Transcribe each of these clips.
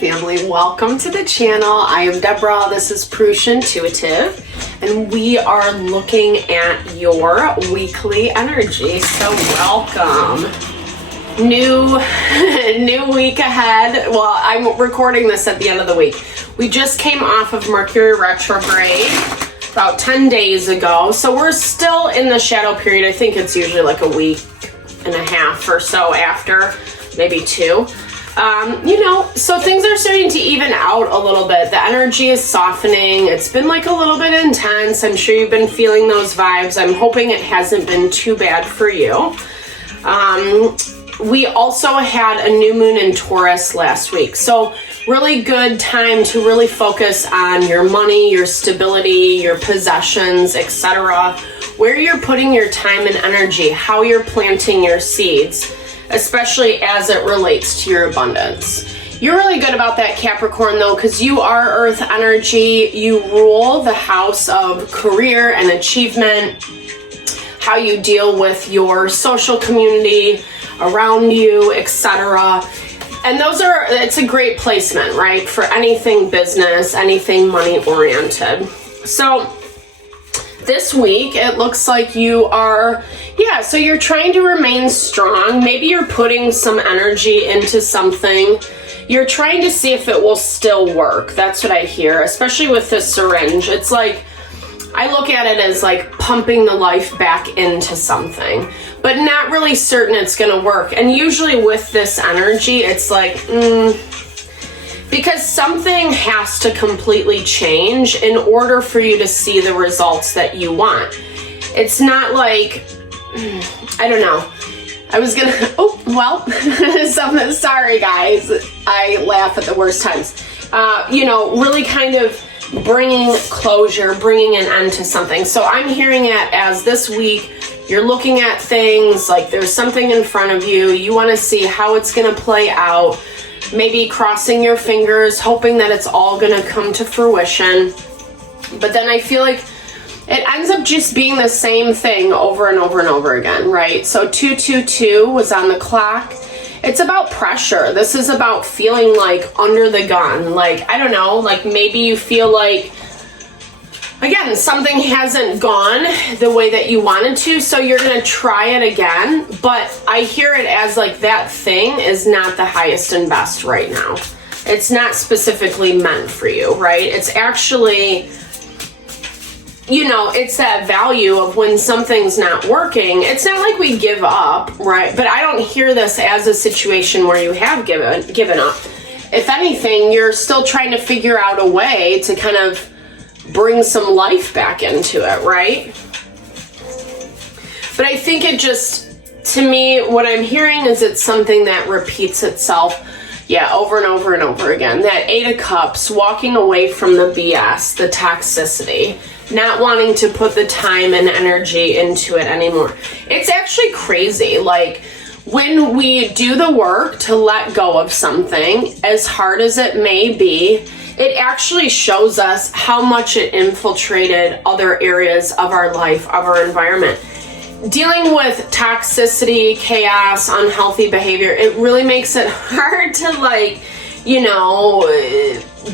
family, welcome to the channel. I am Deborah, this is Purusha Intuitive, and we are looking at your weekly energy, so welcome. New week ahead. Well, I'm recording this at the end of the week. We just came off of Mercury retrograde about 10 days ago, so we're still in the shadow period. I think it's usually like a week and a half or so after, maybe two. So things are starting to even out a little bit. The energy is softening. It's been like a little bit intense. I'm sure you've been feeling those vibes. I'm hoping it hasn't been too bad for you. We also had a new moon in Taurus last week. So really good time to really focus on your money, your stability, your possessions, etc. Where you're putting your time and energy, how you're planting your seeds, especially as it relates to your abundance. You're really good about that, Capricorn, though, because you are earth energy. You rule the house of career and achievement, how you deal with your social community around you, etc. And it's a great placement, right, for anything business, anything money oriented. So this week, it looks like you are, so you're trying to remain strong. Maybe you're putting some energy into something. You're trying to see if it will still work. That's what I hear, especially with this syringe. It's like, I look at it as like pumping the life back into something, but not really certain it's going to work. And usually with this energy, it's like, because something has to completely change in order for you to see the results that you want. It's not like, I don't know. Sorry guys. I laugh at the worst times. Really kind of bringing closure, bringing an end to something. So I'm hearing it as this week, you're looking at things like there's something in front of you. You want to see how it's going to play out. Maybe crossing your fingers, hoping that it's all going to come to fruition. But then I feel like it ends up just being the same thing over and over and over again, right? So 222 was on the clock. It's about pressure. This is about feeling like under the gun. Like, I don't know, like maybe you feel like, again, something hasn't gone the way that you wanted to, so you're going to try it again. But I hear it as like that thing is not the highest and best right now. It's not specifically meant for you, right? It's actually, it's that value of when something's not working. It's not like we give up, right? But I don't hear this as a situation where you have given up. If anything, you're still trying to figure out a way to kind of bring some life back into it, right? But I think it just, to me, what I'm hearing is it's something that repeats itself, over and over and over again. That 8 of Cups, walking away from the BS, the toxicity, not wanting to put the time and energy into it anymore. It's actually crazy. Like, when we do the work to let go of something, as hard as it may be, it actually shows us how much it infiltrated other areas of our life, of our environment. Dealing with toxicity, chaos, unhealthy behavior, it really makes it hard to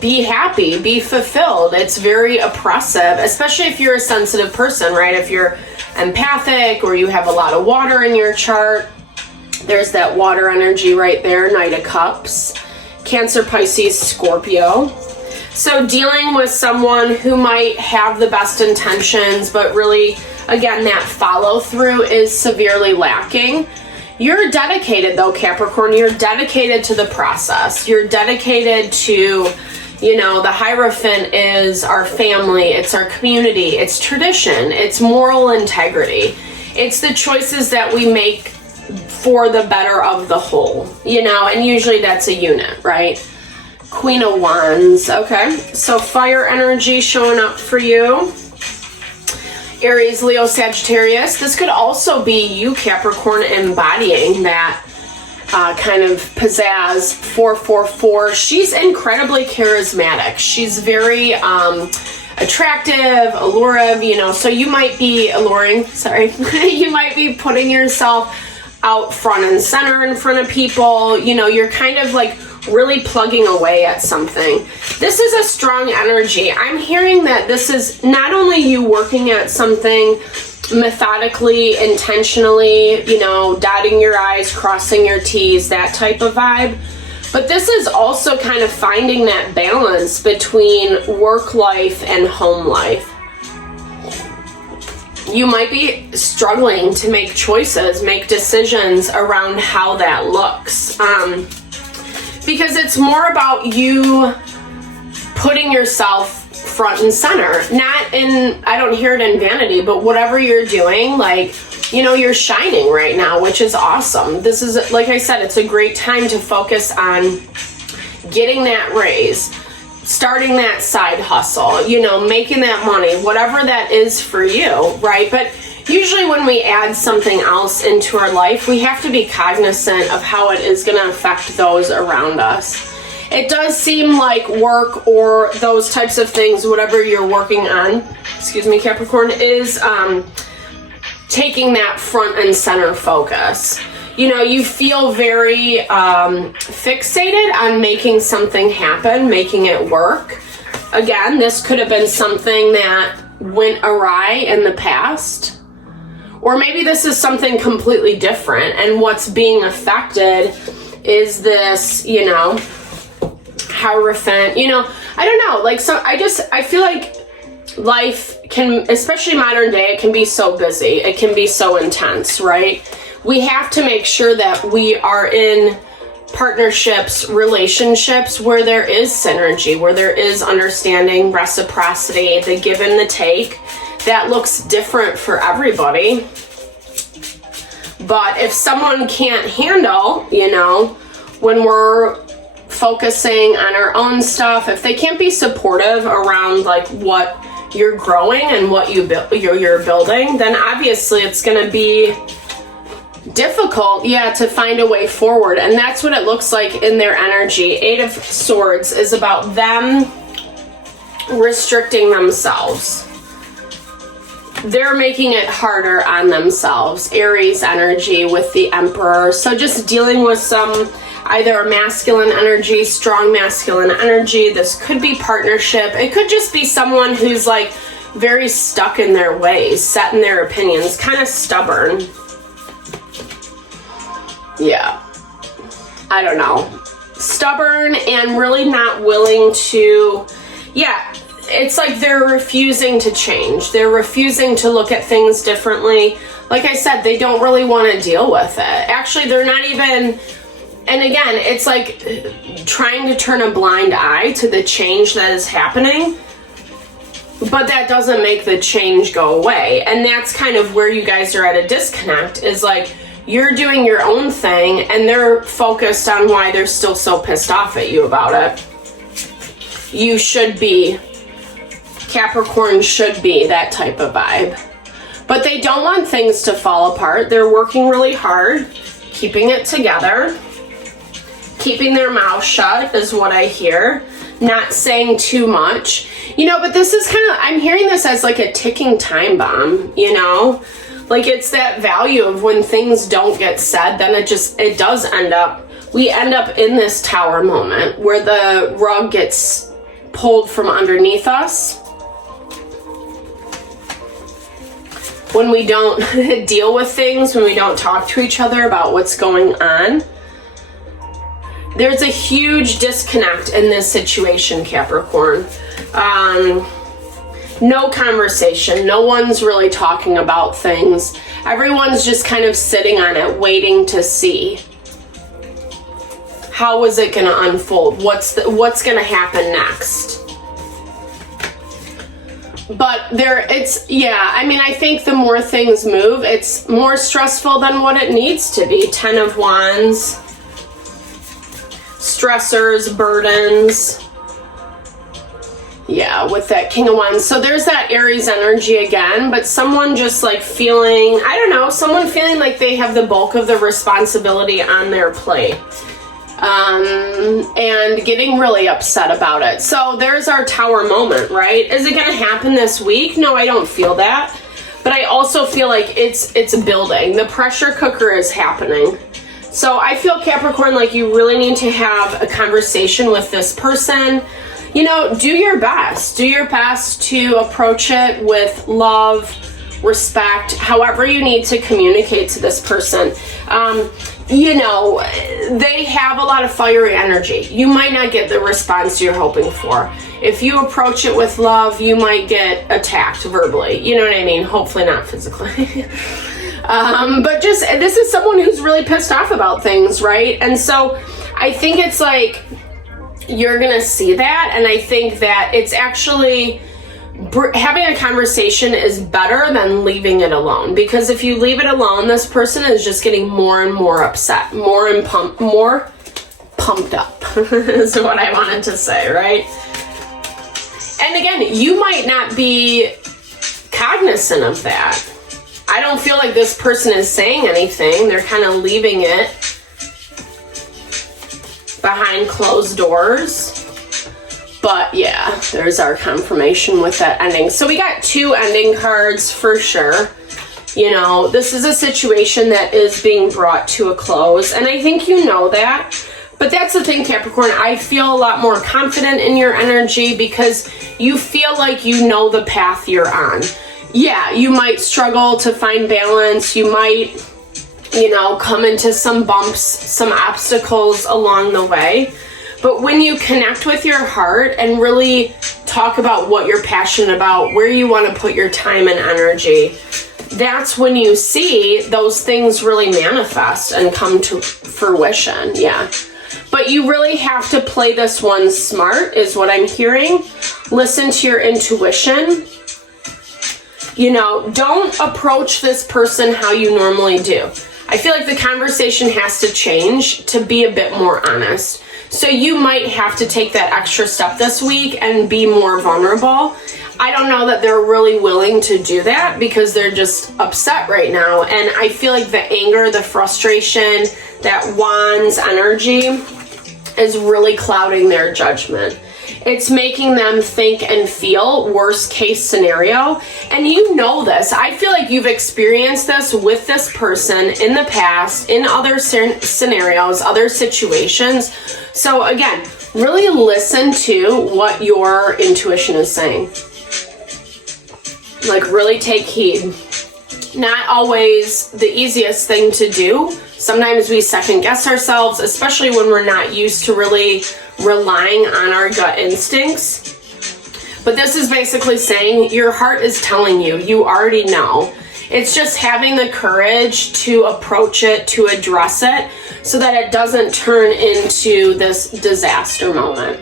be happy, be fulfilled. It's very oppressive, especially if you're a sensitive person, right? If you're empathic or you have a lot of water in your chart, there's that water energy right there, Knight of Cups, Cancer, Pisces, Scorpio. So dealing with someone who might have the best intentions, but really, again, that follow through is severely lacking. You're dedicated though, Capricorn. You're dedicated to the process. You're dedicated to, the Hierophant is our family. It's our community. It's tradition. It's moral integrity. It's the choices that we make for the better of the whole, and usually that's a unit, right? Queen of Wands. Okay, so fire energy showing up for you. Aries, Leo, Sagittarius. This could also be you, Capricorn, embodying that kind of pizzazz. 444. She's incredibly charismatic. She's very attractive, alluring, so you might be you might be putting yourself out front and center in front of people. You're kind of like really plugging away at something. This is a strong energy. I'm hearing that this is not only you working at something methodically, intentionally, you know, dotting your I's, crossing your T's, that type of vibe, but this is also kind of finding that balance between work life and home life. You might be struggling to make choices, make decisions around how that looks. Because it's more about you putting yourself front and center. Not in, I don't hear it in vanity, but whatever you're doing, like, you know, you're shining right now, which is awesome. This is, like I said, it's a great time to focus on getting that raise, starting that side hustle, you know, making that money, whatever that is for you, right? But usually when we add something else into our life, we have to be cognizant of how it is going to affect those around us. It does seem like work or those types of things, whatever you're working on, excuse me, Capricorn, is taking that front and center focus. You know, you feel very fixated on making something happen, making it work. Again, this could have been something that went awry in the past. Or maybe this is something completely different, and what's being affected is this, you know, Hierophant, you know, I don't know, like, so I feel like life can, especially modern day, it can be so busy, it can be so intense, right? We have to make sure that we are in partnerships, relationships where there is synergy, where there is understanding, reciprocity, the give and the take. That looks different for everybody. But if someone can't handle, you know, when we're focusing on our own stuff, if they can't be supportive around like what you're growing and what you're building, then obviously it's going to be difficult, to find a way forward. And that's what it looks like in their energy. 8 of Swords is about them restricting themselves. They're making it harder on themselves. Aries energy with the Emperor. So just dealing with some either a masculine energy, strong masculine energy. This could be partnership. It could just be someone who's like very stuck in their ways, set in their opinions, kind of stubborn. Yeah. I don't know. Stubborn and really not willing to, it's like they're refusing to change. They're refusing to look at things differently. Like I said, they don't really want to deal with it. Actually, they're not even, and again, it's like trying to turn a blind eye to the change that is happening, but that doesn't make the change go away. And that's kind of where you guys are at a disconnect, is like you're doing your own thing and they're focused on why they're still so pissed off at you about it. You should be, Capricorn should be that type of vibe. But they don't want things to fall apart. They're working really hard, keeping it together, keeping their mouth shut is what I hear, not saying too much. You know, but this is kind of, I'm hearing this as like a ticking time bomb, you know? Like it's that value of when things don't get said, then it does end up, we end up in this tower moment where the rug gets pulled from underneath us. When we don't deal with things, when we don't talk to each other about what's going on. There's a huge disconnect in this situation, Capricorn. No conversation. No one's really talking about things. Everyone's just kind of sitting on it, waiting to see. How is it going to unfold? What's going to happen next? But I think the more things move, it's more stressful than what it needs to be. 10 of Wands, stressors, burdens. Yeah, with that King of Wands. So there's that Aries energy again, but someone just like feeling, I don't know, someone feeling like they have the bulk of the responsibility on their plate. And getting really upset about it. So there's our tower moment, right? Is it going to happen this week? No, I don't feel that. But I also feel like it's building. The pressure cooker is happening. So I feel, Capricorn, like you really need to have a conversation with this person. You know, do your best. Do your best to approach it with love, respect, however you need to communicate to this person. You know, they have a lot of fiery energy. You might not get the response you're hoping for. If you approach it with love, you might get attacked verbally. You know what I mean? Hopefully not physically. But just, this is someone who's really pissed off about things, right? And so I think it's like, you're gonna see that, and I think that it's actually having a conversation is better than leaving it alone, because if you leave it alone, this person is just getting more and more upset, more pumped up is what I wanted to say, right? And again, you might not be cognizant of that. I don't feel like this person is saying anything. They're kind of leaving it behind closed doors. But yeah, there's our confirmation with that ending. So we got 2 ending cards for sure. You know, this is a situation that is being brought to a close, and I think you know that. But that's the thing, Capricorn. I feel a lot more confident in your energy because you feel like you know the path you're on. Yeah, you might struggle to find balance. You might, you know, come into some bumps, some obstacles along the way. But when you connect with your heart and really talk about what you're passionate about, where you want to put your time and energy, that's when you see those things really manifest and come to fruition. Yeah. But you really have to play this one smart, is what I'm hearing. Listen to your intuition. You know, don't approach this person how you normally do. I feel like the conversation has to change to be a bit more honest. So you might have to take that extra step this week and be more vulnerable. I don't know that they're really willing to do that because they're just upset right now. And I feel like the anger, the frustration, that Wands energy is really clouding their judgment. It's making them think and feel worst case scenario. And you know this. I feel like you've experienced this with this person in the past, in other scenarios, other situations. So again, really listen to what your intuition is saying. Like, really take heed. Not always the easiest thing to do. Sometimes we second guess ourselves, especially when we're not used to really relying on our gut instincts. But this is basically saying your heart is telling you, you already know. It's just having the courage to approach it, to address it, so that it doesn't turn into this disaster moment.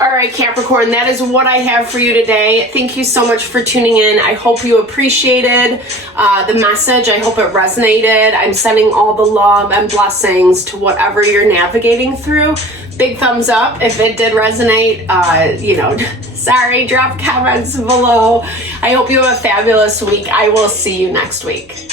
All right, Capricorn, that is what I have for you today. Thank you so much for tuning in. I hope you appreciated the message. I hope it resonated. I'm sending all the love and blessings to whatever you're navigating through. Big thumbs up if it did resonate. You know, sorry, drop comments below. I hope you have a fabulous week. I will see you next week.